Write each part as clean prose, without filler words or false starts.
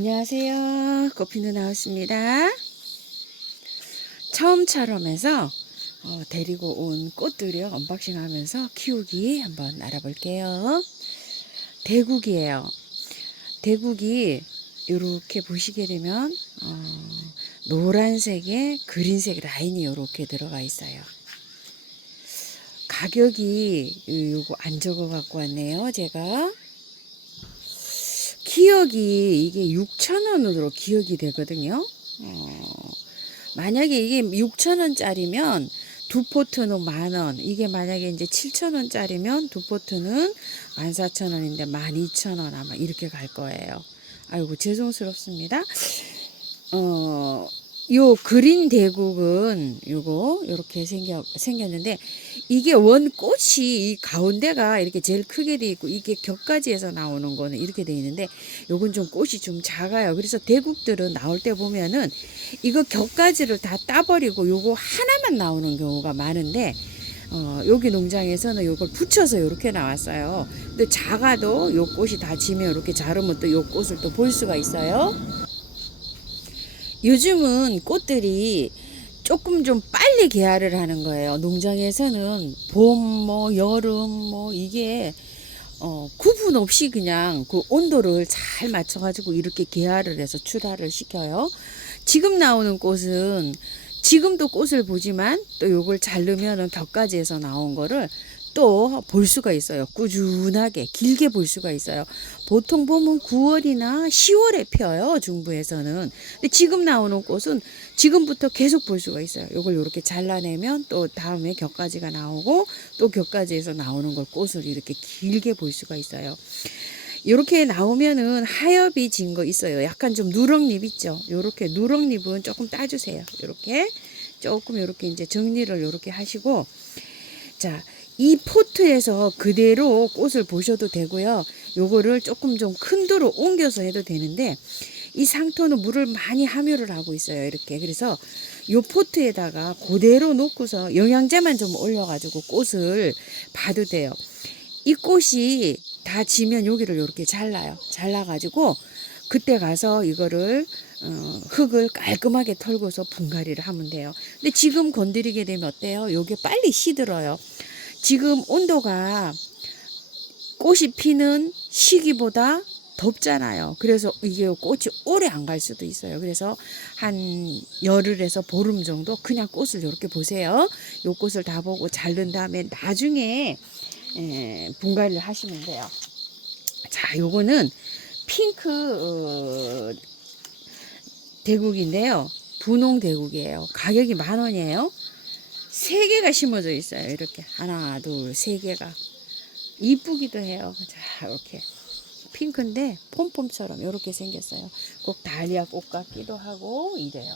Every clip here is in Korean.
안녕하세요. 꽃피누 나왔습니다. 처음처럼 해서 데리고 온 꽃들이요. 언박싱 하면서 키우기 한번 알아볼게요. 대국이에요. 대국이 이렇게 보시게 되면 노란색에 그린색 라인이 이렇게 들어가 있어요. 가격이 요거 안 적어 갖고 왔네요. 제가 기억이 이게 6,000원으로 기억이 되거든요. 만약에 이게 6,000원짜리면 두 포트는 10,000원. 이게 만약에 이제 7,000원짜리면 두 포트는 14,000원인데 12,000원 아마 이렇게 갈 거예요. 아이고 죄송스럽습니다. 요 그린 대국은 요거 요렇게 생겼는데 이게 원 꽃이 이 가운데가 이렇게 제일 크게 돼 있고 이게 격가지에서 나오는 거는 이렇게 돼 있는데 요건 좀 꽃이 좀 작아요. 그래서 대국들은 나올 때 보면은 이거 격가지를 다 따버리고 요거 하나만 나오는 경우가 많은데 여기 농장에서는 요걸 붙여서 이렇게 나왔어요. 근데 작아도 요 꽃이 다 지면 이렇게 자르면 또 요 꽃을 또 볼 수가 있어요. 요즘은 꽃들이 조금 좀 빨리 개화를 하는 거예요. 농장에서는 봄, 뭐 여름, 뭐 이게 구분 없이 그냥 그 온도를 잘 맞춰가지고 이렇게 개화를 해서 출하를 시켜요. 지금 나오는 꽃은 지금도 꽃을 보지만 또 요걸 자르면은 격가지에서 나온 거를 또 볼 수가 있어요. 꾸준하게 길게 볼 수가 있어요. 보통 보면 9월이나 10월에 펴요. 중부에서는. 근데 지금 나오는 꽃은 지금부터 계속 볼 수가 있어요. 요걸 이렇게 잘라내면 또 다음에 격가지가 나오고 또 격가지에서 나오는 걸 꽃을 이렇게 길게 볼 수가 있어요. 이렇게 나오면은 하엽이 진 거 있어요. 약간 좀 누렁잎 있죠. 요렇게 누렁잎은 조금 따주세요. 요렇게 조금 요렇게 이제 정리를 요렇게 하시고 자, 이 포트에서 그대로 꽃을 보셔도 되고요. 요거를 조금 좀 큰 도로 옮겨서 해도 되는데 이 상토는 물을 많이 함유를 하고 있어요. 이렇게. 그래서 요 포트에다가 그대로 놓고서 영양제만 좀 올려가지고 꽃을 봐도 돼요. 이 꽃이 다 지면 여기를 이렇게 잘라요. 잘라가지고 그때 가서 이거를 흙을 깔끔하게 털고서 분갈이를 하면 돼요. 근데 지금 건드리게 되면 어때요? 요게 빨리 시들어요. 지금 온도가 꽃이 피는 시기보다 덥잖아요. 그래서 이게 꽃이 오래 안 갈 수도 있어요. 그래서 한 열흘에서 보름 정도 그냥 꽃을 이렇게 보세요. 요 꽃을 다 보고 자른 다음에 나중에 분갈이를 하시면 돼요. 자, 요거는 핑크 대국인데요. 분홍 대국이에요. 가격이 10,000원이에요. 3개가 심어져 있어요. 이렇게 하나, 둘, 3개가 이쁘기도 해요. 자, 이렇게 핑크인데 폼폼처럼 이렇게 생겼어요. 꼭 다리아 꽃 같기도 하고 이래요.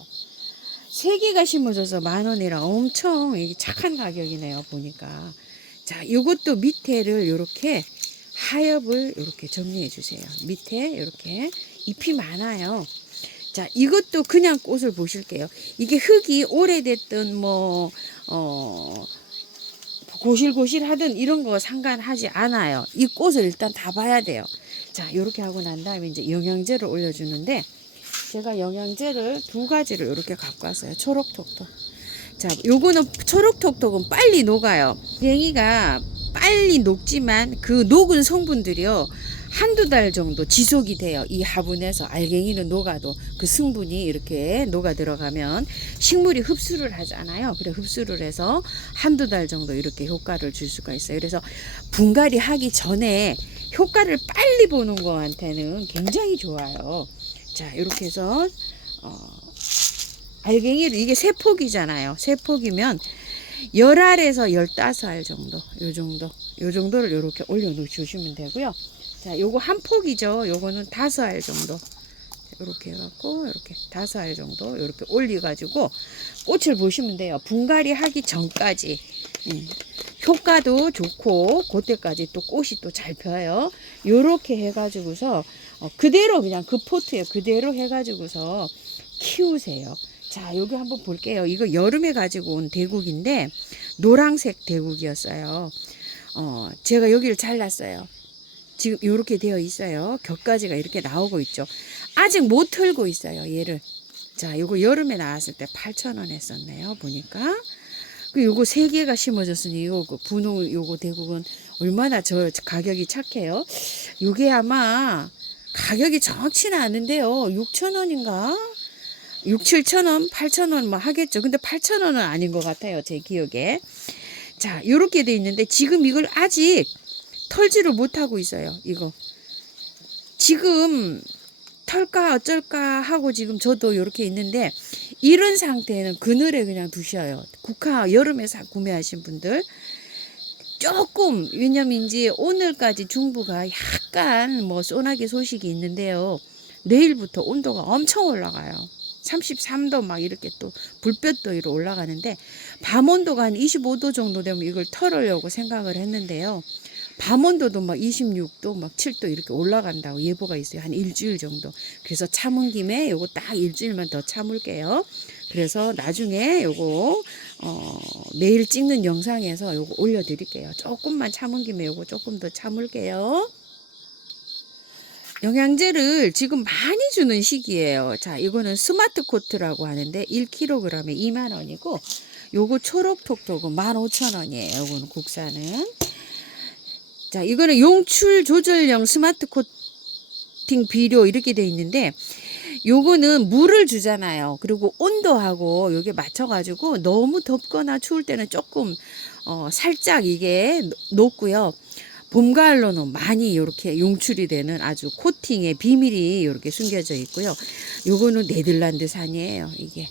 3개가 심어져서 10,000원이라 엄청 착한 가격이네요. 보니까. 자, 이것도 밑에를 이렇게 하엽을 이렇게 정리해 주세요. 밑에 이렇게 잎이 많아요. 자, 이것도 그냥 꽃을 보실게요. 이게 흙이 오래됐든 고실고실하든 이런 거 상관하지 않아요. 이 꽃을 일단 다 봐야 돼요. 자, 이렇게 하고 난 다음에 이제 영양제를 올려주는데 제가 영양제를 2가지를 이렇게 갖고 왔어요. 초록톡톡. 자, 요거는 초록톡톡은 빨리 녹아요. 뱅이가 빨리 녹지만 그 녹은 성분들이요. 한두 달 정도 지속이 돼요. 이 화분에서 알갱이는 녹아도 그 성분이 이렇게 녹아 들어가면 식물이 흡수를 하잖아요. 그래 흡수를 해서 한두 달 정도 이렇게 효과를 줄 수가 있어요. 그래서 분갈이 하기 전에 효과를 빨리 보는 거한테는 굉장히 좋아요. 자, 이렇게 해서 알갱이를 이게 3폭이잖아요. 3폭이면 10알에서 15알 정도 요 정도를 이렇게 올려 놓으시면 되고요. 자, 요거 한 폭이죠. 요거는 5알 정도 이렇게 해갖고 이렇게 5알 정도 이렇게 올려가지고 꽃을 보시면 돼요. 분갈이 하기 전까지 효과도 좋고 그때까지 또 꽃이 또 잘 펴요. 요렇게 해가지고서 그대로 그냥 그 포트에 그대로 해가지고서 키우세요. 자, 여기 한번 볼게요. 이거 여름에 가지고 온 대국인데 노란색 대국이었어요. 제가 여기를 잘랐어요. 지금 이렇게 되어 있어요. 격가지가 이렇게 나오고 있죠. 아직 못 털고 있어요. 얘를. 자, 요거 여름에 나왔을 때 8,000원 했었네요. 보니까. 그 요거 3개가 심어졌으니 요거 분홍 요거 대국은 얼마나 저 가격이 착해요. 요게 아마 가격이 정확치는 않은데요. 6,000원인가? 6, 7,000원, 8,000원 뭐 하겠죠. 근데 8,000원은 아닌 것 같아요. 제 기억에. 자, 요렇게 돼 있는데 지금 이걸 아직 털지를 못하고 있어요. 이거. 지금 털까 어쩔까 하고 지금 저도 요렇게 있는데 이런 상태는 그늘에 그냥 두셔요. 국화 여름에 구매하신 분들. 조금 왜냐면 이제 오늘까지 중부가 약간 뭐 소나기 소식이 있는데요. 내일부터 온도가 엄청 올라가요. 33도 막 이렇게 또 불볕도 이렇게 올라가는데 밤 온도가 한 25도 정도 되면 이걸 털으려고 생각을 했는데요. 밤 온도도 막 26도 막 7도 이렇게 올라간다고 예보가 있어요. 한 일주일 정도. 그래서 참은 김에 요거 딱 일주일만 더 참을게요. 그래서 나중에 요거 내일 찍는 영상에서 요거 올려드릴게요. 조금만 참은 김에 요거 조금 더 참을게요. 영양제를 지금 많이 주는 시기예요. 자, 이거는 스마트 코트라고 하는데 1kg에 2만원이고 요거 초록톡톡은 15,000원이에요. 요거는 국산은. 자, 이거는 용출 조절형 스마트 코팅 비료 이렇게 돼 있는데 요거는 물을 주잖아요. 그리고 온도하고 요게 맞춰가지고 너무 덥거나 추울 때는 조금 살짝 이게 녹고요. 봄, 가을로는 많이 이렇게 용출이 되는 아주 코팅의 비밀이 이렇게 숨겨져 있고요. 요거는 네덜란드산이에요. 이게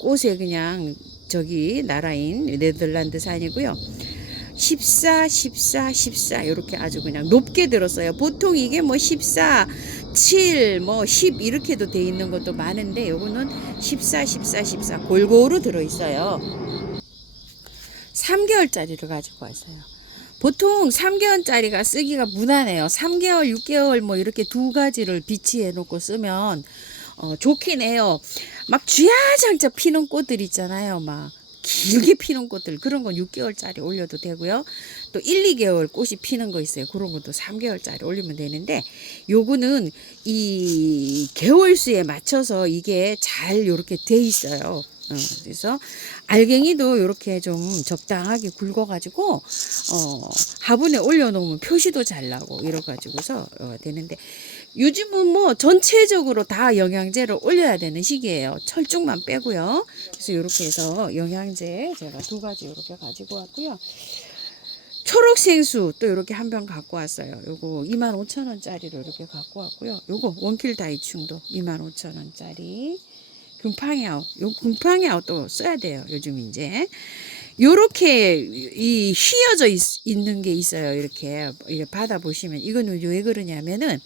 꽃에 그냥 저기 나라인 네덜란드산이고요. 14, 14, 14 이렇게 아주 그냥 높게 들었어요. 보통 이게 뭐 14, 7, 뭐 10 이렇게도 돼 있는 것도 많은데 요거는 14, 14, 14 골고루 들어있어요. 3개월짜리를 가지고 왔어요. 보통 3개월짜리가 쓰기가 무난해요. 3개월, 6개월 뭐 이렇게 두 가지를 비치해 놓고 쓰면 좋긴 해요. 막 쥐야장자 피는 꽃들 있잖아요. 막 길게 피는 꽃들 그런 건 6개월짜리 올려도 되고요. 또 1, 2개월 꽃이 피는 거 있어요. 그런 것도 3개월짜리 올리면 되는데 요거는 이 개월수에 맞춰서 이게 잘 요렇게 돼 있어요. 그래서 알갱이도 이렇게 좀 적당하게 굵어가지고 화분에 올려놓으면 표시도 잘 나고 이래가지고서 되는데 요즘은 뭐 전체적으로 다 영양제를 올려야 되는 시기예요. 철쭉만 빼고요. 그래서 이렇게 해서 영양제 제가 2가지 이렇게 가지고 왔고요. 초록생수 또 이렇게 한 병 갖고 왔어요. 요거 25,000원짜리로 이렇게 갖고 왔고요. 요거 원킬 다이충도 25,000원짜리. 금팡이아웃, 요 금팡이아웃 또 써야 돼요. 요즘 이제 요렇게 이 휘어져 있는 게 있어요. 이렇게 받아 보시면 이거는 왜 그러냐면은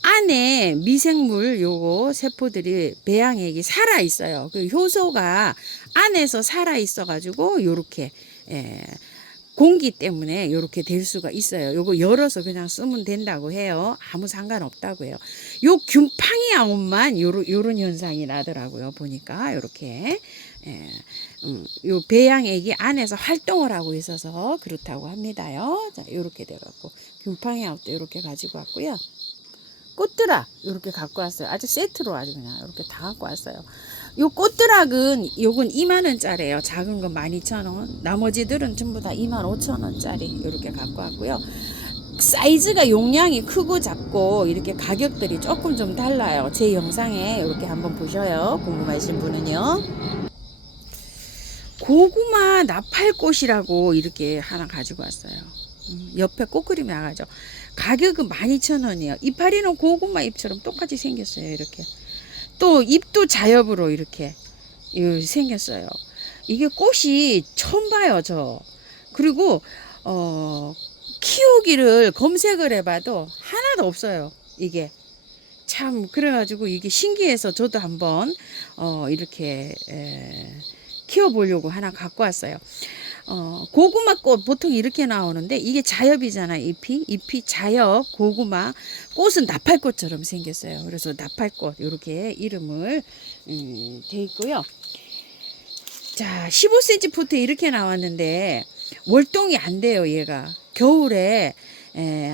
안에 미생물 요거 세포들이 배양액이 살아 있어요. 그 효소가 안에서 살아 있어 가지고 요렇게 공기 때문에 이렇게 될 수가 있어요. 요거 열어서 그냥 쓰면 된다고 해요. 아무 상관없다고 해요. 요 균팡이 아웃만 요런 현상이 나더라고요. 보니까 요렇게 요 배양액이 안에서 활동을 하고 있어서 그렇다고 합니다요. 자, 요렇게 돼 갖고 균팡이 아웃도 요렇게 가지고 왔고요. 꽃드락 요렇게 갖고 왔어요. 아주 세트로 아주 그냥 이렇게 다 갖고 왔어요. 요 꽃드락은 요건 2만원짜리예요. 작은 건 12,000원. 나머지들은 전부 다 25,000원짜리 요렇게 갖고 왔고요. 사이즈가 용량이 크고 작고 이렇게 가격들이 조금 좀 달라요. 제 영상에 이렇게 한번 보셔요. 궁금하신 분은요. 고구마 나팔꽃이라고 이렇게 하나 가지고 왔어요. 옆에 꽃그림이 나가죠. 가격은 12,000원이에요. 이파리는 고구마 잎처럼 똑같이 생겼어요. 이렇게. 또 잎도 자엽으로 이렇게 생겼어요. 이게 꽃이 처음 봐요, 저. 그리고 키우기를 검색을 해봐도 하나도 없어요. 이게 참 그래가지고 이게 신기해서 저도 한번 이렇게 키워보려고 하나 갖고 왔어요. 고구마꽃 보통 이렇게 나오는데 이게 자엽이잖아. 잎이 자엽 고구마. 꽃은 나팔꽃처럼 생겼어요. 그래서 나팔꽃 이렇게 이름을 돼 있고요. 자, 15cm 포트에 이렇게 나왔는데 월동이 안 돼요. 얘가 겨울에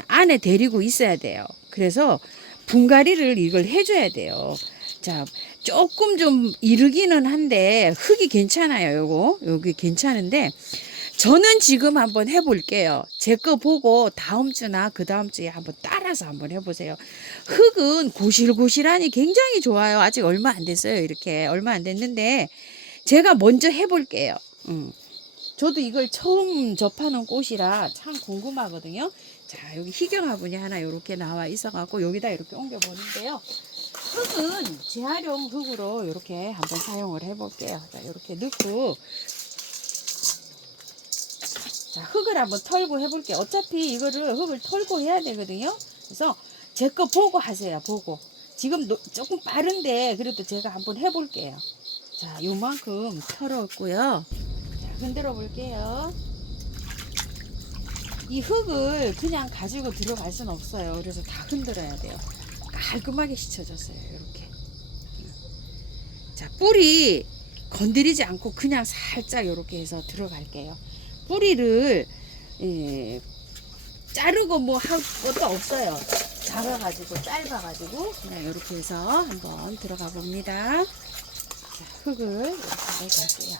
안에 데리고 있어야 돼요. 그래서 분갈이를 이걸 해줘야 돼요. 자, 조금 좀 이르기는 한데 흙이 괜찮아요. 여기 괜찮은데 저는 지금 한번 해볼게요. 제 거 보고 다음 주나 그 다음 주에 한번 따라서 한번 해보세요. 흙은 고실고실하니 굉장히 좋아요. 아직 얼마 안 됐어요. 이렇게 얼마 안 됐는데 제가 먼저 해볼게요. 저도 이걸 처음 접하는 꽃이라 참 궁금하거든요. 자, 여기 희경 화분이 하나 이렇게 나와 있어갖고 여기다 이렇게 옮겨보는데요. 흙은 재활용 흙으로 이렇게 한번 사용을 해볼게요. 자, 이렇게 넣고 자, 흙을 한번 털고 해볼게요. 어차피 이거를 흙을 털고 해야 되거든요. 그래서 제 거 보고 하세요. 보고. 지금 조금 빠른데 그래도 제가 한번 해볼게요. 자, 요만큼 털었고요. 자, 흔들어 볼게요. 이 흙을 그냥 가지고 들어갈 수는 없어요. 그래서 다 흔들어야 돼요. 깔끔하게 씻혀졌어요. 이렇게. 자, 뿌리 건드리지 않고 그냥 살짝 이렇게 해서 들어갈게요. 뿌리를 자르고 뭐 할 것도 없어요. 작아가지고 짧아가지고 그냥 이렇게 해서 한번 들어가 봅니다. 자, 흙을 이렇게 넣어볼게요.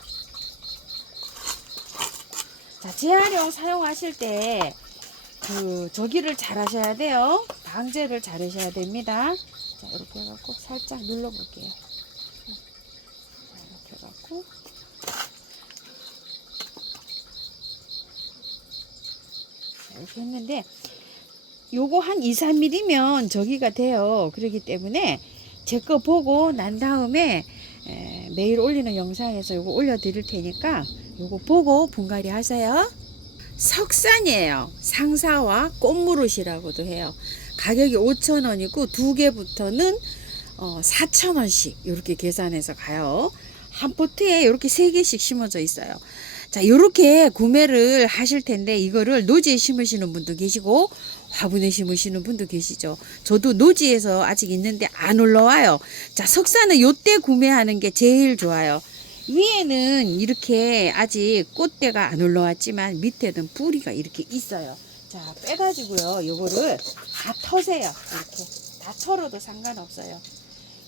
자, 재활용 사용하실 때 저기를 잘 하셔야 돼요. 방제를 잘 하셔야 됩니다. 자, 이렇게 해갖고 살짝 눌러볼게요. 자, 이렇게 해갖고 이렇게 했는데 요거 한 2, 3mm면 저기가 돼요. 그렇기 때문에 제 거 보고 난 다음에 매일 올리는 영상에서 요거 올려드릴 테니까 요거 보고 분갈이 하세요. 석산이에요. 상사와 꽃무릇이라고도 해요. 가격이 5,000원이고 두 개부터는 4,000원씩 이렇게 계산해서 가요. 한 포트에 이렇게 3개씩 심어져 있어요. 자, 요렇게 구매를 하실 텐데 이거를 노지에 심으시는 분도 계시고 화분에 심으시는 분도 계시죠. 저도 노지에서 아직 있는데 안 올라와요. 자, 석산은 요때 구매하는 게 제일 좋아요. 위에는 이렇게 아직 꽃대가 안 올라왔지만 밑에는 뿌리가 이렇게 있어요. 자, 빼가지고요. 요거를 다 터세요. 이렇게 다 털어도 상관없어요.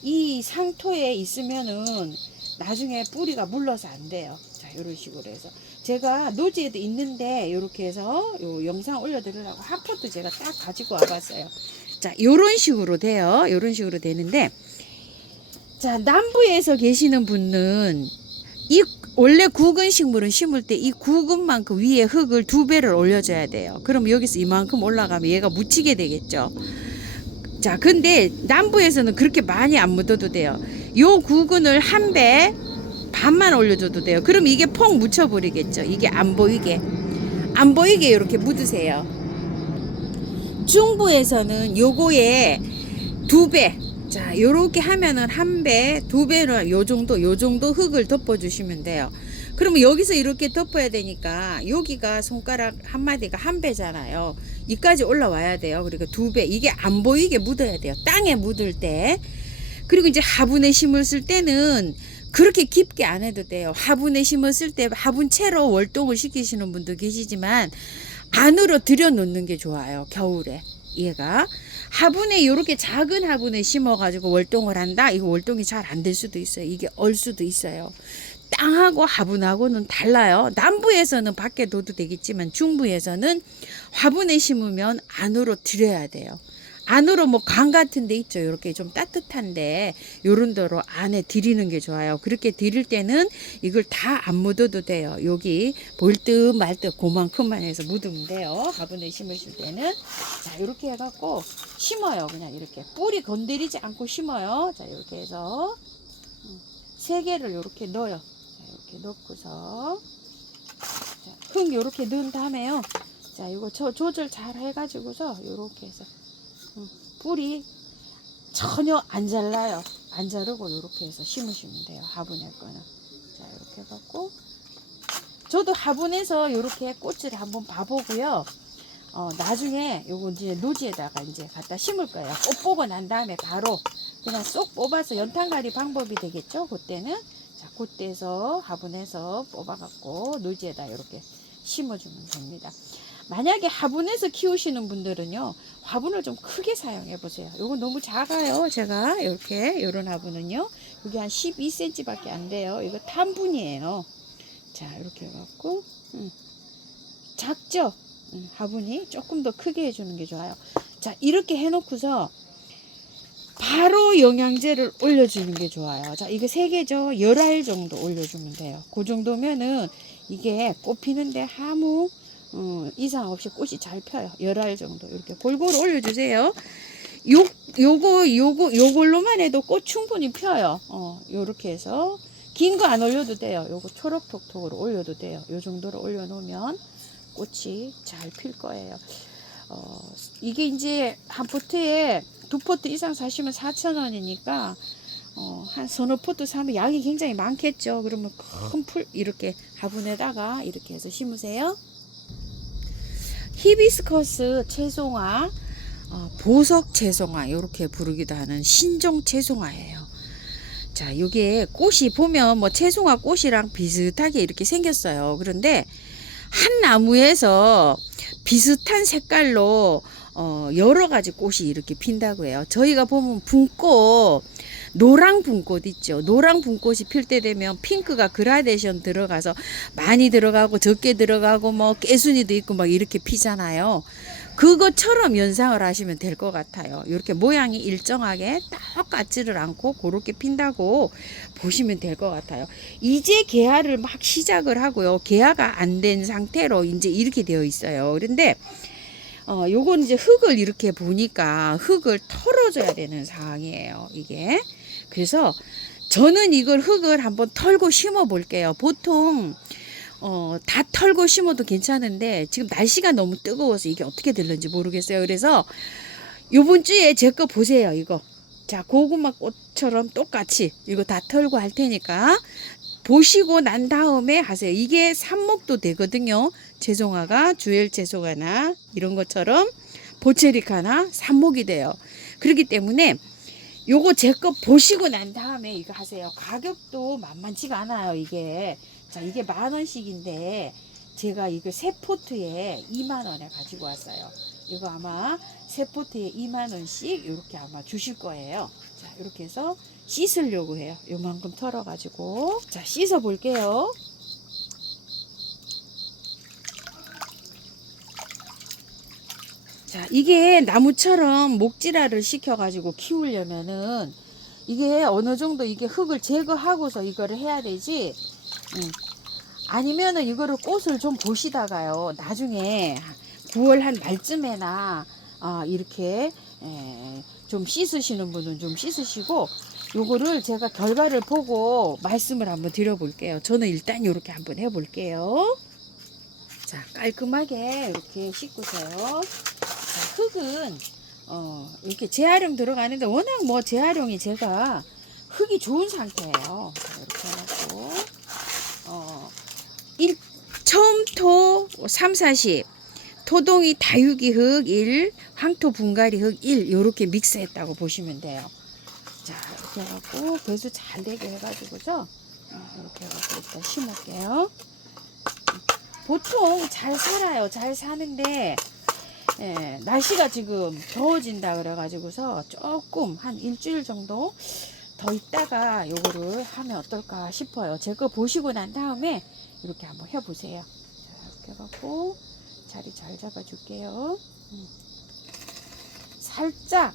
이 상토에 있으면은 나중에 뿌리가 물러서 안 돼요. 자, 이런 식으로 해서 제가 노지에도 있는데 이렇게 해서 요 영상 올려드리려고 한 포트 제가 딱 가지고 와봤어요. 자, 요런 식으로 돼요. 요런 식으로 되는데 자, 남부에서 계시는 분은 이 원래 굵은 식물은 심을 때 이 굵은 만큼 위에 흙을 2배를 올려줘야 돼요. 그럼 여기서 이만큼 올라가면 얘가 묻히게 되겠죠. 자, 근데 남부에서는 그렇게 많이 안 묻어도 돼요. 요 구근을 1배 반만 올려줘도 돼요. 그럼 이게 퐁 묻혀버리겠죠. 이게 안 보이게 이렇게 묻으세요. 중부에서는 요거에 2배. 자, 요렇게 하면은 1배, 2배는 요 정도 흙을 덮어주시면 돼요. 그러면 여기서 이렇게 덮어야 되니까 여기가 손가락 한 마디가 1배잖아요. 이까지 올라와야 돼요. 그리고 2배. 이게 안 보이게 묻어야 돼요. 땅에 묻을 때. 그리고 이제 화분에 심었을 때는 그렇게 깊게 안 해도 돼요. 화분에 심었을 때 화분채로 월동을 시키시는 분도 계시지만 안으로 들여 놓는 게 좋아요. 겨울에. 얘가 화분에 이렇게 작은 화분에 심어 가지고 월동을 한다. 이거 월동이 잘 안 될 수도 있어요. 이게 얼 수도 있어요. 땅하고 화분하고는 달라요. 남부에서는 밖에 둬도 되겠지만 중부에서는 화분에 심으면 안으로 들여야 돼요. 안으로 뭐 강 같은 데 있죠. 이렇게 좀 따뜻한데 요런 데로 안에 들이는 게 좋아요. 그렇게 들일 때는 이걸 다 안 묻어도 돼요. 여기 보일 듯 말 듯 그만큼만 해서 묻으면 돼요. 화분에 심으실 때는. 자, 이렇게 해갖고 심어요. 그냥 이렇게 뿌리 건드리지 않고 심어요. 자, 이렇게 해서 3개를 이렇게 넣어요. 자, 이렇게 넣고서 자, 흙 이렇게 넣은 다음에요. 자, 이거 조절 잘 해가지고서 이렇게 해서 뿌리 전혀 안 잘라요. 안 자르고 이렇게 해서 심으시면 돼요. 화분에 거는. 자, 이렇게 해갖고 저도 화분에서 이렇게 꽃을 한번 봐보고요. 나중에 요거 이제 노지에다가 이제 갖다 심을 거예요. 꽃 보고 난 다음에 바로 그냥 쏙 뽑아서 연탄갈이 방법이 되겠죠. 그때는. 자, 그때에서 화분에서 뽑아갖고 노지에다 이렇게 심어주면 됩니다. 만약에 화분에서 키우시는 분들은요, 화분을 좀 크게 사용해 보세요. 요거 너무 작아요. 제가 이렇게 요런 화분은요, 이게 한 12cm 밖에 안 돼요. 이거 탄분이에요. 자, 이렇게 해갖고 작죠? 화분이 조금 더 크게 해주는 게 좋아요. 자, 이렇게 해놓고서 바로 영양제를 올려주는 게 좋아요. 자, 이거 3개죠? 10알 정도 올려주면 돼요. 그 정도면은 이게 꽃 피는데 아무 이상 없이 꽃이 잘 펴요. 10알 정도 이렇게 골고루 올려주세요. 요걸로만 해도 꽃 충분히 펴요. 요렇게 해서 긴 거 안 올려도 돼요. 요거 초록톡톡으로 올려도 돼요. 요 정도로 올려놓으면 꽃이 잘 필 거예요. 이게 이제 한 포트에 2포트 이상 사시면 4,000원이니까 한 서너 포트 사면 양이 굉장히 많겠죠. 그러면 큰 풀 이렇게 화분에다가 이렇게 해서 심으세요. 히비스커스 채송화, 보석 채송화 이렇게 부르기도 하는 신종 채송화예요. 자, 이게 꽃이 보면 뭐 채송화 꽃이랑 비슷하게 이렇게 생겼어요. 그런데 한 나무에서 비슷한 색깔로 여러 가지 꽃이 이렇게 핀다고 해요. 저희가 보면 분꽃, 노랑 분꽃 있죠. 노랑 분꽃이 필 때 되면 핑크가 그라데이션 들어가서 많이 들어가고 적게 들어가고 뭐 깨순이도 있고 막 이렇게 피잖아요. 그것처럼 연상을 하시면 될 것 같아요. 이렇게 모양이 일정하게 똑같지를 않고 그렇게 핀다고 보시면 될 것 같아요. 이제 개화를 막 시작을 하고요. 개화가 안 된 상태로 이제 이렇게 되어 있어요. 그런데 요건 이제 흙을 이렇게 보니까 흙을 털어줘야 되는 상황이에요. 이게. 그래서 저는 이걸 흙을 한번 털고 심어 볼게요. 보통 다 털고 심어도 괜찮은데 지금 날씨가 너무 뜨거워서 이게 어떻게 될는지 모르겠어요. 그래서 요번 주에 제 거 보세요. 이거. 자, 고구마 꽃처럼 똑같이 이거 다 털고 할 테니까 보시고 난 다음에 하세요. 이게 삽목도 되거든요. 채송화가 주엘 채송화나 이런 것처럼 보체리카나 삽목이 돼요. 그렇기 때문에 요거 제 거 보시고 난 다음에 이거 하세요. 가격도 만만치가 않아요. 이게. 자, 이게 10,000원씩인데 제가 이거 3포트에 20,000원에 가지고 왔어요. 이거 아마 3포트에 20,000원씩 이렇게 아마 주실 거예요. 자, 이렇게 해서 씻으려고 해요. 요만큼 털어 가지고. 자, 씻어 볼게요. 자, 이게 나무처럼 목질화를 시켜가지고 키우려면은 이게 어느 정도 이게 흙을 제거하고서 이거를 해야 되지. 아니면은 이거를 꽃을 좀 보시다가요. 나중에 9월 한 말쯤에나 이렇게 좀 씻으시는 분은 좀 씻으시고 요거를 제가 결과를 보고 말씀을 한번 드려볼게요. 저는 일단 이렇게 한번 해볼게요. 자, 깔끔하게 이렇게 씻고서요. 자, 흙은 이렇게 재활용 들어가는데 워낙 뭐 재활용이 제가 흙이 좋은 상태예요. 자, 이렇게 해놓고 처음토 3, 40 토동이 다육이 흙 1, 황토 분갈이 흙 1 요렇게 믹스했다고 보시면 돼요. 자, 이렇게 해갖고 배수 잘 되게 해가지고서 이렇게 해갖고 일단 심을게요. 보통 잘 살아요. 잘 사는데 날씨가 지금 더워진다 그래가지고서 조금 한 일주일 정도 더 있다가 요거를 하면 어떨까 싶어요. 제 거 보시고 난 다음에 이렇게 한번 해보세요. 자, 이렇게 해갖고 자리 잘 잡아줄게요. 살짝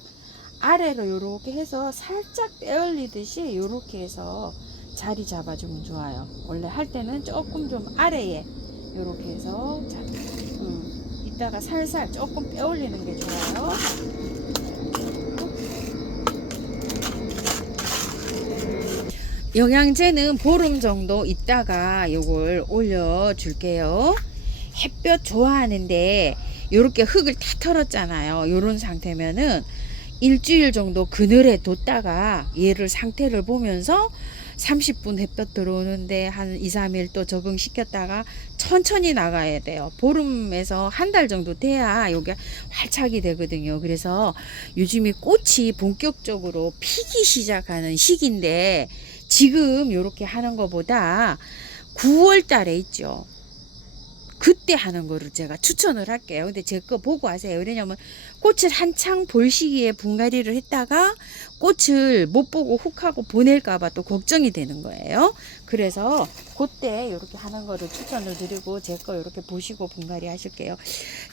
아래로 요렇게 해서 살짝 빼올리듯이 요렇게 해서 자리 잡아주면 좋아요. 원래 할 때는 조금 좀 아래에 요렇게 해서 자, 이따가 살살 조금 빼올리는 게 좋아요. 영양제는 보름 정도 있다가 요걸 올려 줄게요. 햇볕 좋아하는데 요렇게 흙을 다 털었잖아요. 요런 상태면은 일주일 정도 그늘에 뒀다가 얘를 상태를 보면서 30분 햇볕 들어오는데 한 2, 3일 또 적응시켰다가 천천히 나가야 돼요. 보름에서 한 달 정도 돼야 요게 활착이 되거든요. 그래서 요즘에 꽃이 본격적으로 피기 시작하는 시기인데 지금 요렇게 하는 것보다 9월 달에 있죠. 그때 하는 거를 제가 추천을 할게요. 근데 제 거 보고 하세요. 왜냐면 꽃을 한창 볼 시기에 분갈이를 했다가 꽃을 못 보고 훅 하고 보낼까봐 또 걱정이 되는 거예요. 그래서 그때 이렇게 하는 거를 추천을 드리고 제 거 이렇게 보시고 분갈이 하실게요.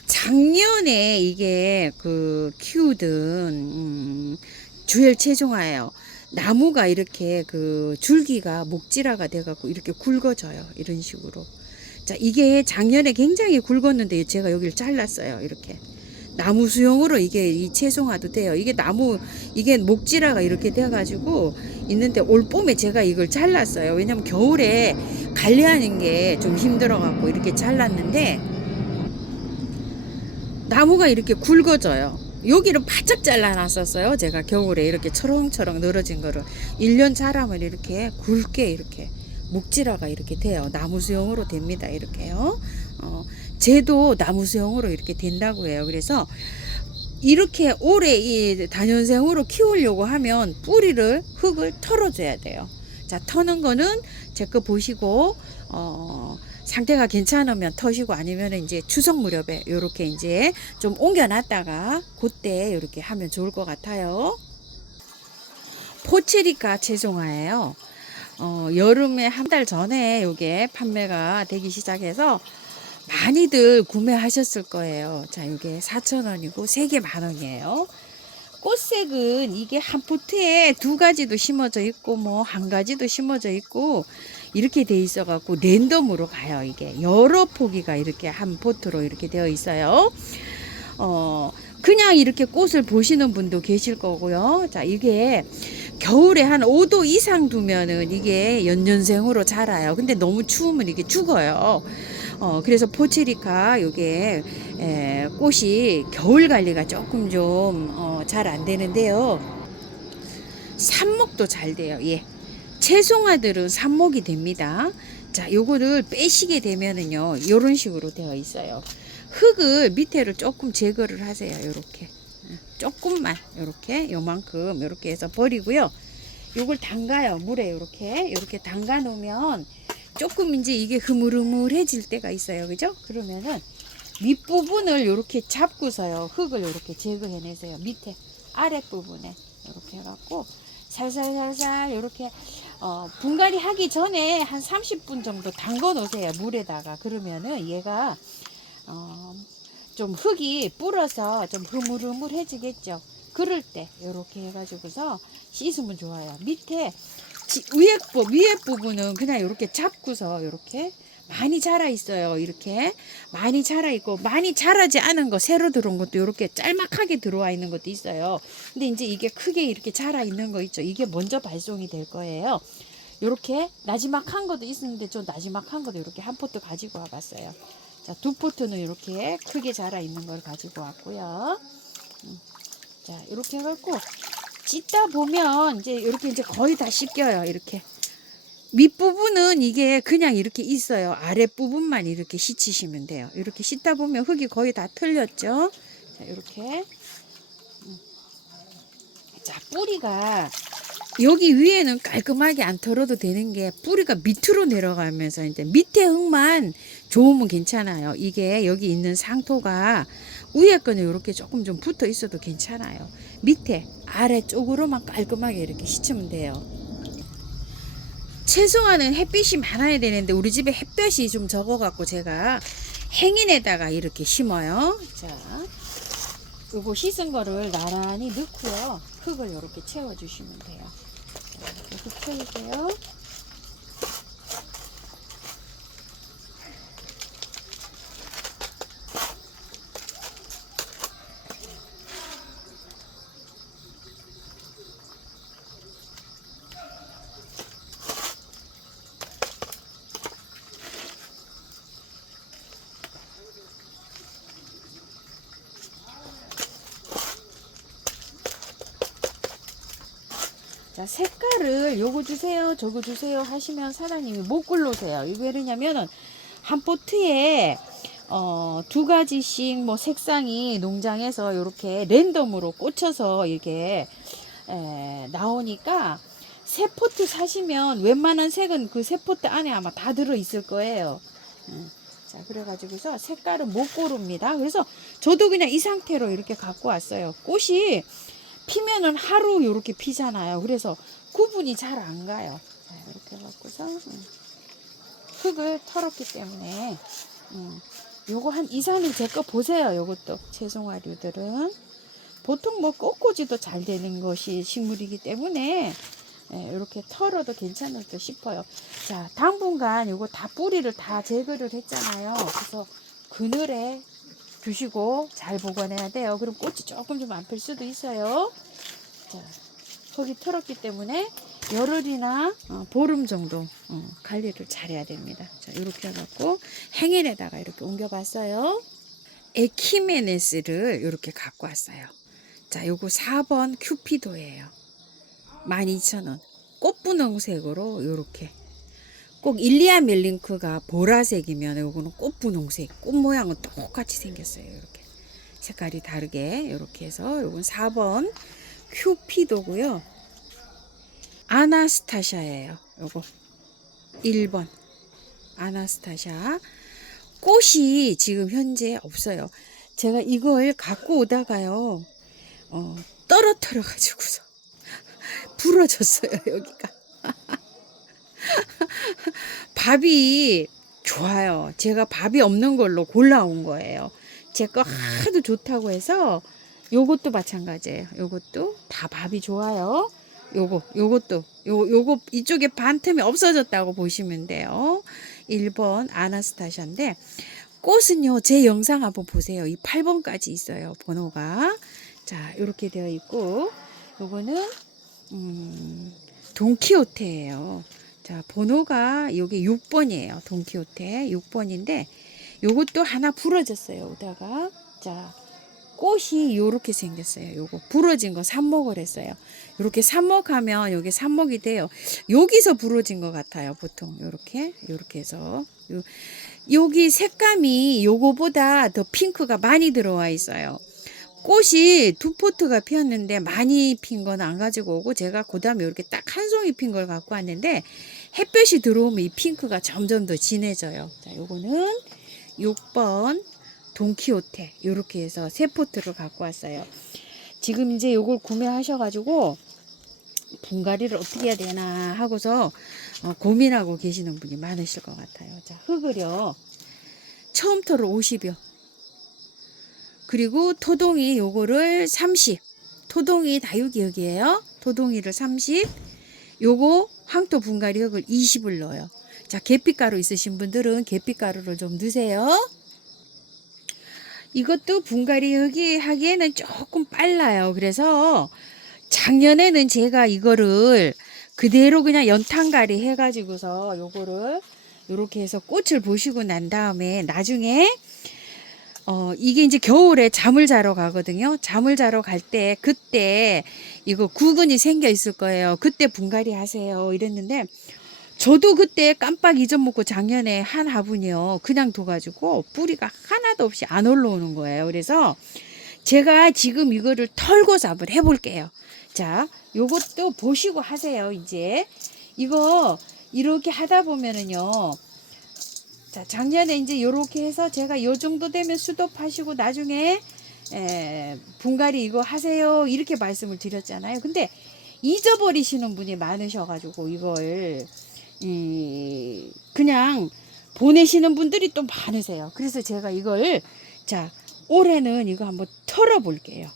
작년에 이게 그 키우던 주엘 채종화예요. 나무가 이렇게 그 줄기가 목질화가 돼갖고 이렇게 굵어져요. 이런 식으로. 자, 이게 작년에 굉장히 굵었는데 제가 여기를 잘랐어요. 이렇게. 나무 수용으로 이게 이 채송화도 돼요. 이게 나무, 이게 목질화가 이렇게 돼가지고 있는데 올 봄에 제가 이걸 잘랐어요. 왜냐면 겨울에 관리하는 게 좀 힘들어갖고 이렇게 잘랐는데 나무가 이렇게 굵어져요. 여기를 바짝 잘라놨었어요. 제가 겨울에 이렇게 초롱초롱 늘어진 거를 1년 자라면 이렇게 굵게 이렇게 목질화가 이렇게 돼요. 나무 수용으로 됩니다. 이렇게요. 쟤도 나무 수용으로 이렇게 된다고 해요. 그래서 이렇게 오래 이 다년생으로 키우려고 하면 뿌리를 흙을 털어줘야 돼요. 자, 터는 거는 제 거 보시고 상태가 괜찮으면 터시고 아니면 이제 추석 무렵에 이렇게 이제 좀 옮겨놨다가 그때 이렇게 하면 좋을 것 같아요. 포체리카 채송화예요. 여름에 한 달 전에 이게 판매가 되기 시작해서 많이들 구매하셨을 거예요. 자, 이게 4,000원이고 3개 만원이에요. 꽃색은 이게 한 포트에 2가지도 심어져 있고 뭐 한 가지도 심어져 있고 이렇게 돼 있어 갖고 랜덤으로 가요. 이게 여러 포기가 이렇게 한 포트로 이렇게 되어 있어요. 그냥 이렇게 꽃을 보시는 분도 계실 거고요. 자, 이게 겨울에 한 5도 이상 두면은 이게 연년생으로 자라요. 근데 너무 추우면 이게 죽어요. 그래서 포체리카 요게 꽃이 겨울 관리가 조금 좀 잘 안 되는데요. 삽목도 잘 돼요. 예. 채송화들은 삽목이 됩니다. 자, 요거를 빼시게 되면은요, 요런 식으로 되어 있어요. 흙을 밑에를 조금 제거를 하세요. 요렇게. 조금만, 요렇게, 요만큼, 요렇게 해서 버리고요. 요걸 담가요. 물에 요렇게 담가 놓으면 조금 이제 이게 흐물흐물해질 때가 있어요. 그죠? 그러면은 밑부분을 요렇게 잡고서요. 흙을 요렇게 제거해내세요. 밑에, 아랫부분에. 요렇게 해갖고 살살살살 요렇게 분갈이 하기 전에 한 30분 정도 담궈 놓으세요. 물에다가. 그러면은 얘가 좀 흙이 불어서 좀 흐물흐물해지겠죠. 그럴 때 이렇게 해가지고서 씻으면 좋아요. 밑에 위에 부분은 그냥 이렇게 잡고서 이렇게 많이 자라 있어요. 이렇게 많이 자라 있고 많이 자라지 않은 거 새로 들어온 것도 이렇게 짤막하게 들어와 있는 것도 있어요. 근데 이제 이게 크게 이렇게 자라 있는 거 있죠. 이게 먼저 발송이 될 거예요. 이렇게 나지막한 것도 있었는데 좀 나지막한 것도 이렇게 한 포트 가지고 와봤어요. 자, 2포트는 이렇게 크게 자라 있는 걸 가지고 왔고요. 자, 이렇게 해갖고 찢다 보면 이제 이렇게 이제 거의 다 씻겨요. 이렇게 밑부분은 이게 그냥 이렇게 있어요. 아랫부분만 이렇게 씻으시면 돼요. 이렇게 씻다 보면 흙이 거의 다 털렸죠. 자, 이렇게. 자, 뿌리가 여기 위에는 깔끔하게 안 털어도 되는 게 뿌리가 밑으로 내려가면서 이제 밑에 흙만 좋으면 괜찮아요. 이게 여기 있는 상토가 위에 거는 이렇게 조금 좀 붙어 있어도 괜찮아요. 밑에 아래쪽으로만 깔끔하게 이렇게 씻으면 돼요. 채송화는 햇빛이 많아야 되는데 우리 집에 햇볕이 좀 적어갖고 제가 행인에다가 이렇게 심어요. 자, 요거 씻은 거를 나란히 넣고요. 흙을 이렇게 채워주시면 돼요. 자, 흙 채울게요. 자, 색깔을 요거 주세요 저거 주세요 하시면 사장님이 못 골라오세요. 이거 왜냐면은 한 포트에 2가지씩 뭐 색상이 농장에서 이렇게 랜덤으로 꽂혀서 이게 나오니까 세 포트 사시면 웬만한 색은 그 세 포트 안에 아마 다 들어 있을 거예요. 자, 그래가지고서 색깔은 못 고릅니다. 그래서 저도 그냥 이 상태로 이렇게 갖고 왔어요. 꽃이 피면은 하루 이렇게 피잖아요. 그래서 구분이 잘 안 가요. 자, 이렇게 해갖고서 흙을 털었기 때문에 요거 한 2, 3일 제 거 보세요. 요것도 채송화류들은 보통 뭐 꽃꽂이도 잘 되는 것이 식물이기 때문에 이렇게 털어도 괜찮을까 싶어요. 자, 당분간 요거 다 뿌리를 다 제거를 했잖아요. 그래서 그늘에 두시고 잘 보관해야 돼요. 그럼 꽃이 조금 좀 안 필 수도 있어요. 자, 흙이 털었기 때문에 열흘이나 보름 정도 관리를 잘해야 됩니다. 자, 이렇게 해갖고 행인에다가 이렇게 옮겨봤어요. 에키메네스를 이렇게 갖고 왔어요. 자, 요거 4번 큐피도예요. 12,000원. 꽃분홍색으로 이렇게. 꼭 일리아 멜링크가 보라색이면 요거는 꽃분홍색. 꽃 모양은 똑같이 생겼어요. 이렇게. 색깔이 다르게 이렇게 해서 요건 4번 큐피도고요. 아나스타샤예요. 요거 1번 아나스타샤. 꽃이 지금 현재 없어요. 제가 이걸 갖고 오다가요 떨어뜨려 가지고서 부러졌어요. 여기가 밥이 좋아요. 제가 밥이 없는 걸로 골라온 거예요. 제 거 하도 좋다고 해서 요것도 마찬가지예요. 요것도 다 밥이 좋아요. 요것도 요거 이쪽에 반 틈이 없어졌다고 보시면 돼요. 1번 아나스타샤인데 꽃은요 제 영상 한번 보세요. 이 8번까지 있어요. 번호가. 자, 이렇게 되어 있고 요거는 돈키호테예요. 자, 번호가 여기 6번이에요. 돈키호테 6번인데 요것도 하나 부러졌어요. 오다가 자, 꽃이 요렇게 생겼어요. 요거 부러진 거 삽목을 했어요. 요렇게 삽목하면 요게 삽목이 돼요. 여기서 부러진 것 같아요. 보통 요렇게 해서 여기 색감이 요거보다 더 핑크가 많이 들어와 있어요. 꽃이 2포트가 피었는데 많이 핀 건 안 가지고 오고 제가 그 다음에 이렇게 딱 한 송이 핀 걸 갖고 왔는데 햇볕이 들어오면 이 핑크가 점점 더 진해져요. 자, 요거는 6번 돈키호테 요렇게 해서 3포트를 갖고 왔어요. 지금 이제 요걸 구매하셔가지고 분갈이를 어떻게 해야 되나 하고서 고민하고 계시는 분이 많으실 것 같아요. 자, 흙을요 처음부터 50여 그리고 토동이 요거를 30 토동이 다육이흙이에요. 토동이를 30 요거 황토 분갈이 흙을 20을 넣어요. 자, 계피가루 있으신 분들은 계피가루를 좀 넣으세요. 이것도 분갈이 흙이 하기에는 조금 빨라요. 그래서 작년에는 제가 이거를 그대로 그냥 연탄갈이 해가지고서 요거를 요렇게 해서 꽃을 보시고 난 다음에 나중에 이게 이제 겨울에 잠을 자러 가거든요. 잠을 자러 갈 때 그때 이거 구근이 생겨 있을 거예요. 그때 분갈이 하세요 이랬는데 저도 그때 깜빡 잊어먹고 작년에 한 화분이요 그냥 둬가지고 뿌리가 하나도 없이 안 올라오는 거예요. 그래서 제가 지금 이거를 털고서 한번 해볼게요. 자, 요것도 보시고 하세요. 이제 이거 이렇게 하다 보면은요 자, 작년에 이제 요렇게 해서 제가 요 정도 되면 수도하시고 나중에 분갈이 이거 하세요 이렇게 말씀을 드렸잖아요. 근데 잊어버리시는 분이 많으셔가지고 이걸 그냥 보내시는 분들이 또 많으세요. 그래서 제가 이걸 자 올해는 이거 한번 털어 볼게요.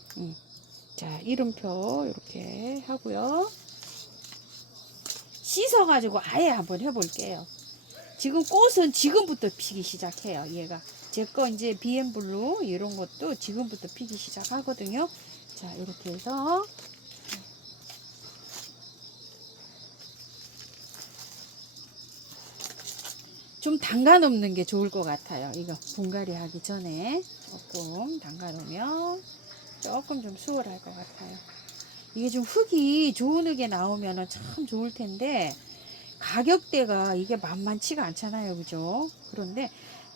자, 이름표 이렇게 하고요. 씻어 가지고 아예 한번 해볼게요. 지금 꽃은 지금부터 피기 시작해요. 얘가 제 거 이제 비앤블루 이런 것도 지금부터 피기 시작하거든요. 자, 이렇게 해서 좀 담가 놓는 게 좋을 것 같아요. 이거 분갈이 하기 전에 조금 담가 놓으면 조금 좀 수월할 것 같아요. 이게 좀 흙이 좋은 흙에 나오면 참 좋을 텐데 가격대가 이게 만만치가 않잖아요. 그죠? 그런데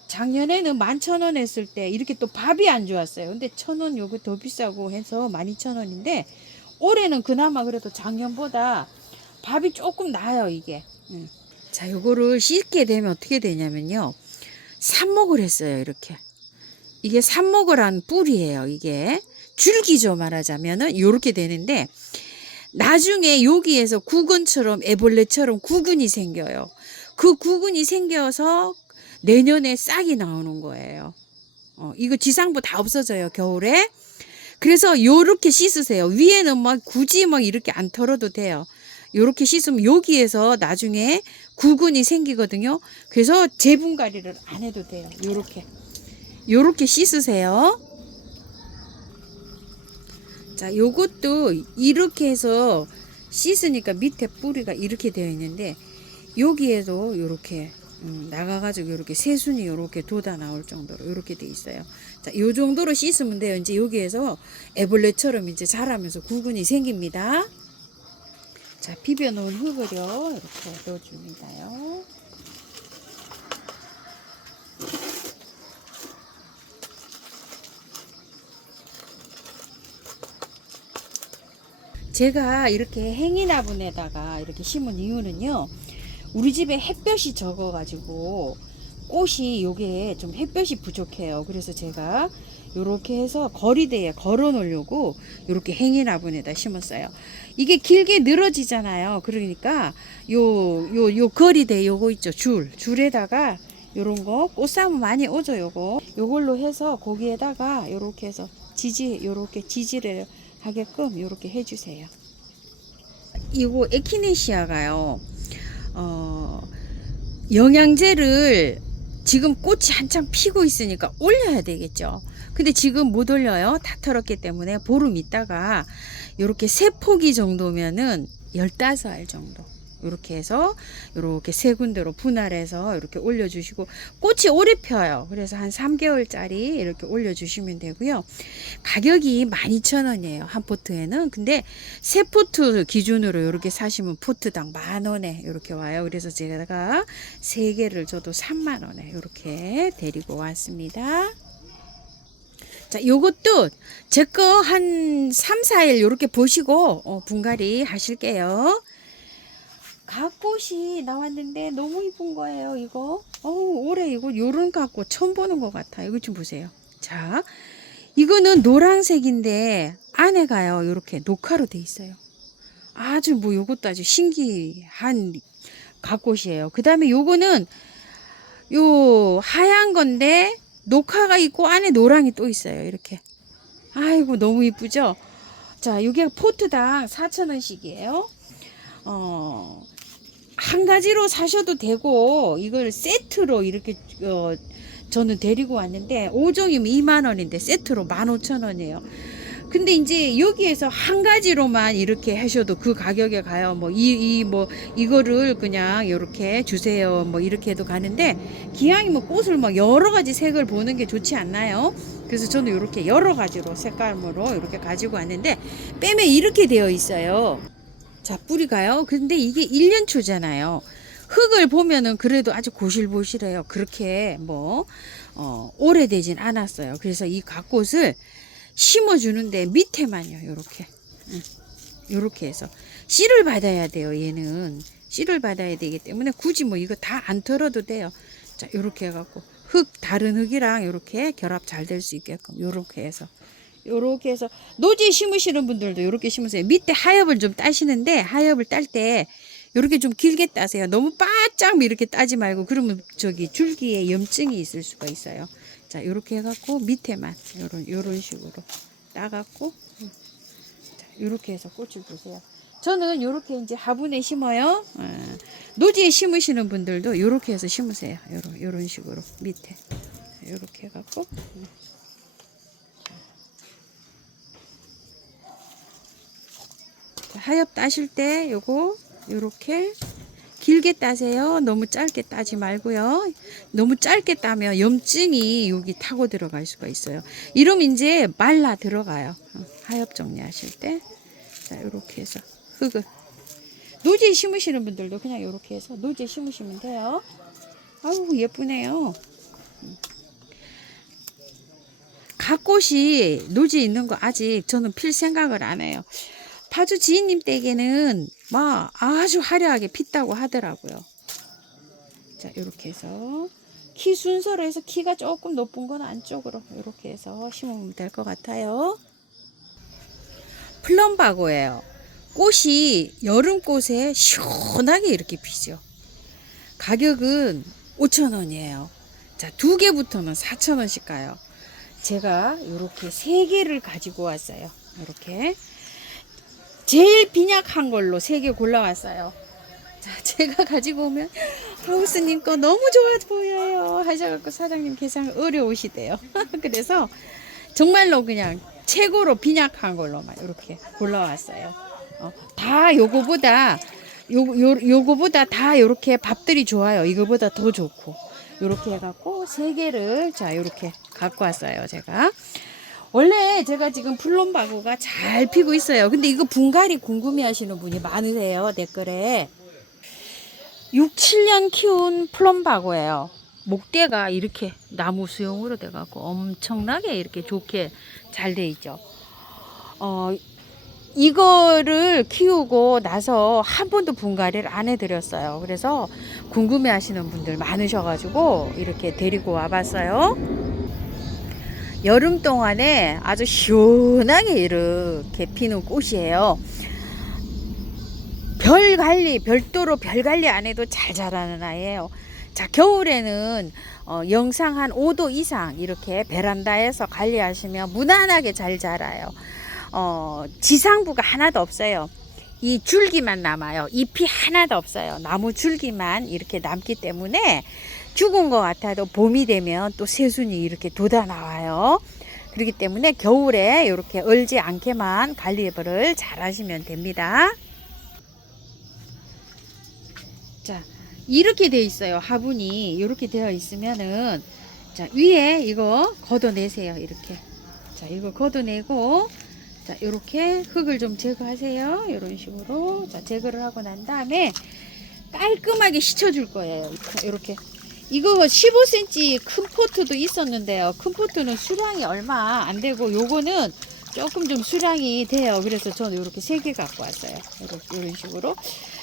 작년에는 11,000원 했을 때 이렇게 또 밥이 안 좋았어요. 근데 1,000원 요거 더 비싸고 해서 12,000원인데 올해는 그나마 그래도 작년보다 밥이 조금 나아요. 이게 자, 요거를 씻게 되면 어떻게 되냐면요 삽목을 했어요. 이렇게. 이게 삽목을 한 뿌리예요. 이게 줄기죠. 말하자면은 요렇게 되는데 나중에 여기에서 구근처럼 애벌레처럼 구근이 생겨요. 그 구근이 생겨서 내년에 싹이 나오는 거예요. 이거 지상부 다 없어져요. 겨울에. 그래서 요렇게 씻으세요. 위에는 막 굳이 막 이렇게 안 털어도 돼요. 요렇게 씻으면 여기에서 나중에 구근이 생기거든요. 그래서 재분갈이를 안 해도 돼요. 요렇게 씻으세요. 자, 요것도 이렇게 해서 씻으니까 밑에 뿌리가 이렇게 되어 있는데 여기에도 요렇게 나가가지고 요렇게 새순이 요렇게 돋아 나올 정도로 요렇게 돼 있어요. 자, 요 정도로 씻으면 돼요. 이제 여기에서 애벌레처럼 이제 자라면서 구근이 생깁니다. 자, 비벼 놓은 흙을요 이렇게 넣어줍니다요. 제가 이렇게 행이나분에다가 이렇게 심은 이유는요, 우리 집에 햇볕이 적어 가지고 꽃이 요게 좀 햇볕이 부족해요. 그래서 제가 요렇게 해서 거리대에 걸어 놓으려고 요렇게 행이나분에다 심었어요. 이게 길게 늘어지잖아요. 그러니까 요 거리대 요거 있죠. 줄에다가 요런 거 꽃사무 많이 오죠. 요걸로 해서 거기에다가 요렇게 해서 요렇게 지지를 하게끔 요렇게 해주세요. 이거 에키네시아가요. 영양제를 지금 꽃이 한창 피고 있으니까 올려야 되겠죠. 근데 지금 못 올려요. 다 털었기 때문에 보름 있다가 요렇게 3포기 정도면은 15알 정도 이렇게 해서 이렇게 3군데로 분할해서 이렇게 올려주시고, 꽃이 오래 펴요. 그래서 한 3개월짜리 이렇게 올려주시면 되고요. 가격이 12,000원이에요. 한 포트에는. 근데 3포트 기준으로 이렇게 사시면 포트당 10,000원에 이렇게 와요. 그래서 제가 3개를 저도 30,000원에 이렇게 데리고 왔습니다. 자, 요것도 제 거 한 3, 4일 요렇게 보시고 분갈이 하실게요. 갓꽃이 나왔는데 너무 이쁜 거예요. 이거 올해 이거 요런 갓꽃 처음 보는 것 같아요. 이거 좀 보세요. 자, 이거는 노란색인데 안에가요 요렇게 녹화로 돼 있어요. 아주 뭐 요것도 아주 신기한 갓꽃이에요. 그 다음에 요거는 요 하얀 건데 녹화가 있고 안에 노랑이 또 있어요. 이렇게. 아이고 너무 이쁘죠. 자, 이게 포트당 4,000원씩이에요. 한 가지로 사셔도 되고 이걸 세트로 이렇게 저는 데리고 왔는데 5종이면 20,000원인데 세트로 15,000원이에요. 근데 이제 여기에서 한 가지로만 이렇게 하셔도 그 가격에 가요. 뭐 이거를 그냥 이렇게 주세요. 뭐 이렇게 해도 가는데, 기왕이 뭐 꽃을 뭐 여러 가지 색을 보는 게 좋지 않나요? 그래서 저는 이렇게 여러 가지로 색깔로 이렇게 가지고 왔는데, 뺨에 이렇게 되어 있어요. 자, 뿌리가요. 근데 이게 1년초잖아요. 흙을 보면은 그래도 아주 고실보실해요. 그렇게 뭐 오래되진 않았어요. 그래서 이 갓꽃을 심어주는데 밑에만요. 요렇게 해서 씨를 받아야 돼요. 얘는 씨를 받아야 되기 때문에 굳이 뭐 이거 다 안 털어도 돼요. 자, 요렇게 해갖고 다른 흙이랑 요렇게 결합 잘 될 수 있게끔 요렇게 해서 노지에 심으시는 분들도 요렇게 심으세요. 밑에 하엽을 좀 따시는데, 하엽을 딸 때 요렇게 좀 길게 따세요. 너무 바짝 이렇게 따지 말고, 그러면 줄기에 염증이 있을 수가 있어요. 자, 요렇게 해갖고 밑에만 요런 식으로 따갖고, 자, 요렇게 해서 꽃을 보세요. 저는 요렇게 이제 화분에 심어요. 노지에 심으시는 분들도 요렇게 해서 심으세요. 요런 식으로 밑에 요렇게 해갖고. 하엽 따실 때 요거 요렇게 길게 따세요. 너무 짧게 따지 말고요. 너무 짧게 따면 염증이 여기 타고 들어갈 수가 있어요. 이러면 이제 말라 들어가요. 하엽 정리하실 때. 자, 요렇게 해서 흙을 노지에 심으시는 분들도 그냥 요렇게 해서 노지에 심으시면 돼요. 아우 예쁘네요. 갓꽃이 노지에 있는 거 아직 저는 필 생각을 안 해요. 파주 지인님 댁에는 막 아주 화려하게 폈다고 하더라고요. 자, 이렇게 해서 키 순서로 해서 키가 조금 높은 건 안쪽으로 이렇게 해서 심으면 될 것 같아요. 플럼바고예요. 꽃이 여름꽃에 시원하게 이렇게 피죠. 가격은 5,000원이에요. 자, 2개부터는 4,000원씩 가요. 제가 이렇게 3개를 가지고 왔어요. 이렇게 제일 빈약한 걸로 3개 골라왔어요. 자, 제가 가지고 오면 하우스님 거 너무 좋아 보여요 하셔갖고 사장님 계산 어려우시대요. 그래서 정말로 그냥 최고로 빈약한 걸로만 이렇게 골라왔어요. 다 요거보다 다 이렇게 밥들이 좋아요. 이거보다 더 좋고 이렇게 해갖고 3개를 자 이렇게 갖고 왔어요. 제가 원래 제가 지금 플럼바고가 잘 피고 있어요. 근데 이거 분갈이 궁금해 하시는 분이 많으세요. 댓글에 6, 7년 키운 플럼바고예요. 목대가 이렇게 나무 수용으로 돼갖고 엄청나게 이렇게 좋게 잘 돼 있죠. 이거를 키우고 나서 한 번도 분갈이를 안 해드렸어요. 그래서 궁금해 하시는 분들 많으셔가지고 이렇게 데리고 와봤어요. 여름 동안에 아주 시원하게 이렇게 피는 꽃이에요. 별도로 별 관리 안 해도 잘 자라는 아이예요. 자, 겨울에는 영상 한 5도 이상 이렇게 베란다에서 관리하시면 무난하게 잘 자라요. 지상부가 하나도 없어요. 이 줄기만 남아요. 잎이 하나도 없어요. 나무 줄기만 이렇게 남기 때문에 죽은 것 같아도 봄이 되면 또 새순이 이렇게 돋아 나와요. 그렇기 때문에 겨울에 이렇게 얼지 않게만 관리를 잘 하시면 됩니다. 자, 이렇게 돼 있어요. 화분이 이렇게 되어 있으면은 자, 위에 이거 걷어내세요. 이렇게. 자, 이거 걷어내고 자, 이렇게 흙을 좀 제거하세요. 이런 식으로. 자, 제거를 하고 난 다음에 깔끔하게 씻어줄 거예요. 이렇게. 이거 15cm 큰 포트도 있었는데요. 큰 포트는 수량이 얼마 안 되고 요거는 조금 좀 수량이 돼요. 그래서 저는 이렇게 3개 갖고 왔어요. 이런 식으로.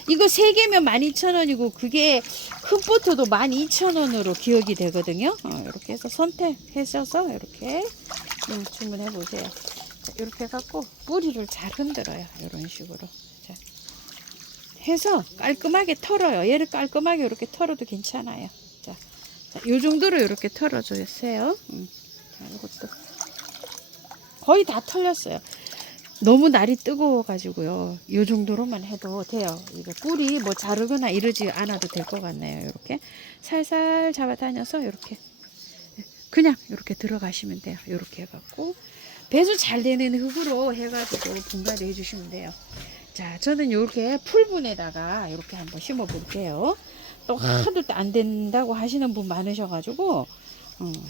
이거 3개면 12,000원이고 그게 큰 포트도 12,000원으로 기억이 되거든요. 이렇게 해서 선택하셔서 이렇게 주문해 보세요. 자, 이렇게 해갖고 뿌리를 잘 흔들어요. 이런 식으로. 자, 해서 깔끔하게 털어요. 얘를 깔끔하게 이렇게 털어도 괜찮아요. 자, 요 정도로 이렇게 털어주세요. 자, 이것도 거의 다 털렸어요. 너무 날이 뜨거워가지고요. 요 정도로만 해도 돼요. 이거 뿌리 뭐 자르거나 이러지 않아도 될 것 같네요. 이렇게 살살 잡아다녀서 이렇게 그냥 이렇게 들어가시면 돼요. 이렇게 해갖고 배수 잘 되는 흙으로 해가지고 분갈이 해주시면 돼요. 자, 저는 이렇게 풀분에다가 이렇게 한번 심어 볼게요. 또 하도 안 된다고 하시는 분 많으셔가지고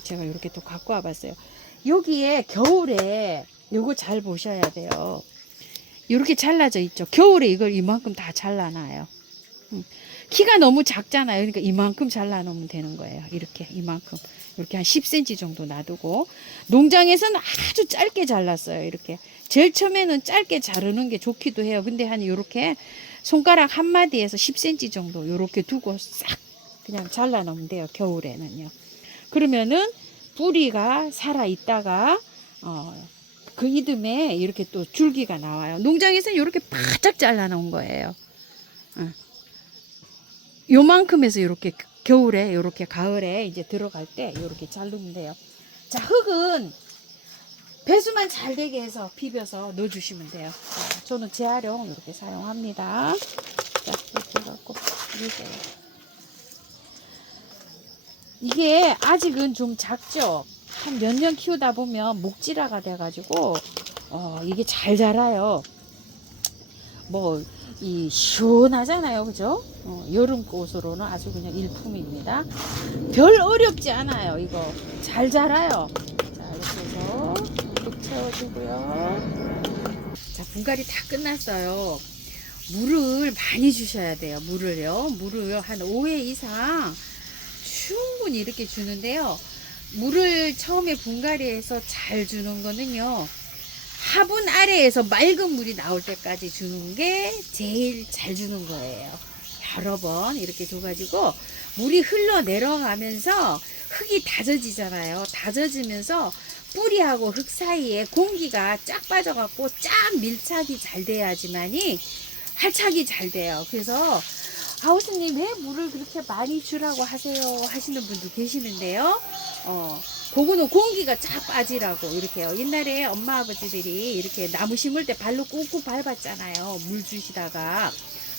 제가 이렇게 또 갖고 와봤어요. 여기에 겨울에 요거 잘 보셔야 돼요. 이렇게 잘라져 있죠. 겨울에 이걸 이만큼 다 잘라놔요. 키가 너무 작잖아요. 그러니까 이만큼 잘라놓으면 되는 거예요. 이렇게 이만큼. 이렇게 한 10cm 정도 놔두고 농장에서는 아주 짧게 잘랐어요. 이렇게 제일 처음에는 짧게 자르는 게 좋기도 해요. 근데 한 이렇게 손가락 한 마디에서 10cm 정도 이렇게 두고 싹 그냥 잘라 놓으면 돼요. 겨울에는요. 그러면은 뿌리가 살아 있다가 그 이듬해 이렇게 또 줄기가 나와요. 농장에서는 이렇게 바짝 잘라 놓은 거예요. 요만큼에서 이렇게 겨울에 이렇게 가을에 이제 들어갈 때 이렇게 자르면 돼요. 자, 흙은 배수만 잘 되게 해서 비벼서 넣어주시면 돼요. 자, 저는 재활용 이렇게 사용합니다. 자, 이렇게 해갖고 비벼요. 이게 아직은 좀 작죠. 한 몇 년 키우다 보면 목질화가 돼가지고 이게 잘 자라요. 뭐 이 시원하잖아요, 그죠? 여름꽃으로는 아주 그냥 일품입니다. 별 어렵지 않아요. 이거 잘 자라요. 자, 이렇게 해서 뚝 채워주고요. 자, 분갈이 다 끝났어요. 물을 많이 주셔야 돼요. 물을 한 5회 이상 충분히 이렇게 주는데요. 물을 처음에 분갈이해서 잘 주는 거는요, 화분 아래에서 맑은 물이 나올 때까지 주는 게 제일 잘 주는 거예요. 여러 번 이렇게 줘가지고 물이 흘러 내려가면서 흙이 다져지잖아요. 다져지면서 뿌리하고 흙 사이에 공기가 쫙 빠져갖고 쫙 밀착이 잘 돼야지만이 활착이 잘 돼요. 그래서 아우스님 왜 물을 그렇게 많이 주라고 하세요 하시는 분도 계시는데요. 그거는 공기가 쫙 빠지라고 이렇게요. 옛날에 엄마 아버지들이 이렇게 나무 심을 때 발로 꾹꾹 밟았잖아요. 물 주시다가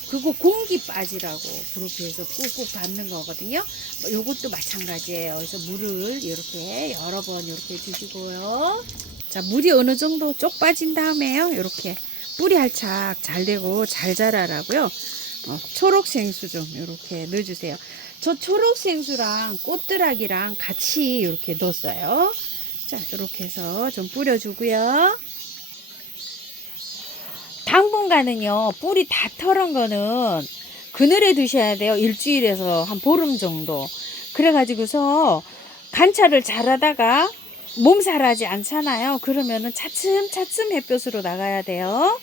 그거 공기 빠지라고 그렇게 해서 꾹꾹 밟는 거거든요. 요것도 마찬가지예요. 그래서 물을 이렇게 여러 번 이렇게 주시고요. 자, 물이 어느 정도 쪽 빠진 다음에요. 이렇게 뿌리 활착 잘 되고 잘 자라라고요. 초록 생수 좀 이렇게 넣어주세요. 저 초록 생수랑 꽃드락이랑 같이 이렇게 넣었어요. 자, 이렇게 해서 좀 뿌려주고요. 당분간은요, 뿌리 다 털은 거는 그늘에 두셔야 돼요. 일주일에서 한 보름 정도. 그래가지고서 관찰을 잘 하다가 몸살하지 않잖아요. 그러면은 차츰차츰 햇볕으로 나가야 돼요.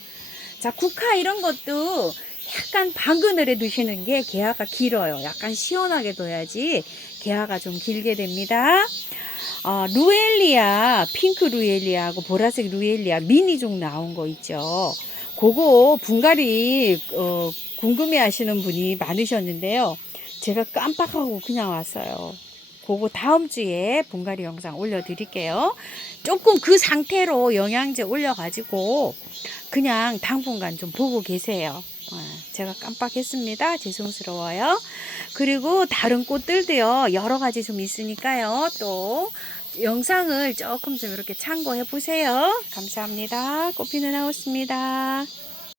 자, 국화 이런 것도 약간 반그늘에 두시는 게 개화가 길어요. 약간 시원하게 둬야지 개화가 좀 길게 됩니다. 루엘리아, 핑크 루엘리아하고 보라색 루엘리아 미니종 나온 거 있죠. 그거 분갈이 궁금해 하시는 분이 많으셨는데요. 제가 깜빡하고 그냥 왔어요. 그거 다음 주에 분갈이 영상 올려드릴게요. 조금 그 상태로 영양제 올려가지고 그냥 당분간 좀 보고 계세요. 제가 깜빡했습니다. 죄송스러워요. 그리고 다른 꽃들도요, 여러 가지 좀 있으니까요. 또 영상을 조금 좀 이렇게 참고해 보세요. 감사합니다. 꽃피는 하우스입니다.